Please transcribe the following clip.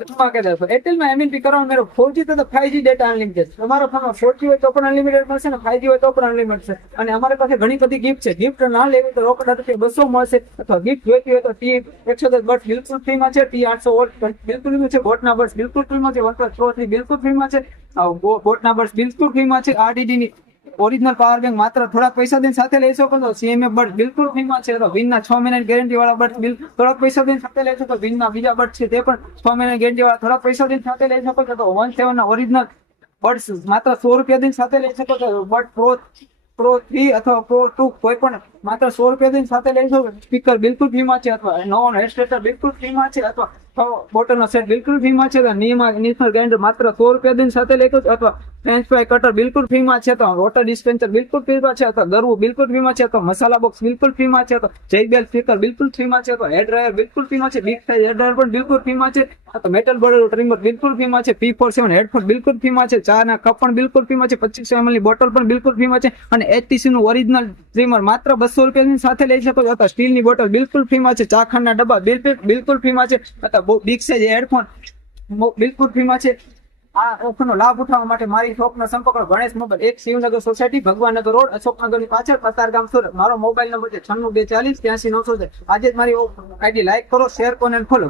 Airtel में MNP कराओ मेरे 4G तो 5G डेटा अनलिमिटेड તમારો ફોનમાં 4G હોય તો પણ અનલિમિટેડ મળશે ને 5G હોય તો પણ અનલિમિટેડ છે અને અમારી પાસે ઘણી બધી ગિફ્ટ છે ગિફ્ટ ના લેવી તો રોકડા રૂપિયા 200 મળશે અથવા ગિફ્ટ જોઈતી હોય તો T110 બટ્સ બિલકુલ ફ્રીમાં છે T800 વોલ્ટ બિલકુલ ફ્રીમાં છે બોટના બટ્સ બિલકુલ ફ્રીમાં છે OnePlus Pro 3 બિલકુલ ફ્રીમાં છે બોટના બટ્સ બિલકુલ ફ્રીમાં છે RDD ની ઓરિજિનલ પાવર બેંક માત્ર થોડા પૈસા દઈને સાથે લઈ શકો તો CMF બટ બિલકુલ ફ્રીમાં છે તો વિનના 6 મહિનાની ગેરંટી વાળા બટ બિલ થોડા પૈસા દઈને સાથે લઈ શકો વિનના બીજા બટ છે તે પણ 6 મહિનાની ગેરંટી વાળા થોડા પૈસા દઈને સાથે લઈ શકો તો 1.7 ના ઓરિજિનલ બટ્સ માત્ર 100 રૂપિયા દઈને સાથે લઈ શકો તો બટ પ્રો 3 અથવા પ્રો 2 કોઈ પણ માત્ર 100 રૂપિયા દઈને સાથે લઈ શકો સ્પીકર બિલકુલ ફ્રીમાં છે અથવા નવો હેડ સ્ટ્રેટર બિલકુલ ફ્રીમાં છે અથવા બોટલનો સેટ બિલકુલ ફ્રીમાં છે તો નેશનલ ગ્રાઇન્ડર માત્ર 100 રૂપિયા દઈને સાથે લઈ શકો અથવા ફ્રેન્ચ ફ્રાય કટર બિલકુલ ફ્રીમાં છે તો વોટર ડિસ્પેન્સર બિલકુલ ફ્રીમાં છે તો ગરવું બિલકુલ ફ્રીમાં છે તો મસાલા બોક્સ બિલકુલ ફ્રીમાં છે તો JBL સ્પીકર બિલકુલ ફ્રીમાં છે તો હેર ડ્રાયર બિલકુલ ફ્રીમાં છે બિગ સાઇઝ હેર ડ્રાયર પણ બિલકુલ ફ્રીમાં છે તો મેટલ બોર્ડર ટ્રીમર બિલકુલ ફ્રીમાં છે P47 હેડફોન બિલકુલ ફ્રીમાં છે ચા ના કપ પણ બિલકુલ ફ્રીમાં છે 25 ml ની બોટલ પણ બિલકુલ ફ્રીમાં છે અને HTC નું ઓરિજિનલ ટ્રીમર માત્ર 200 રૂપિયાની સાથે લઈ શકો છો અથવા સ્ટીલની બોટલ બિલકુલ ફ્રીમાં છે ચા ખાંડના ડબ્બા બિલકુલ ફ્રીમાં છે અથવા બિગ સાઇઝ હેડફોન બિલકુલ ફ્રીમાં છે આ ઓફરનો લાભ ઉઠાવવા માટે મારી શોપનો સંપર્ક કરો Ganesh mobile 1 Shivnagar society Bhagwannagar road અશોકનગરની પાછળ કતારગામ સુરત મારો મોબાઈલ નંબર છે 96 240 83 900 આજે જ મારી આઈડી લાઈક કરો શેર કરો અને ફોલો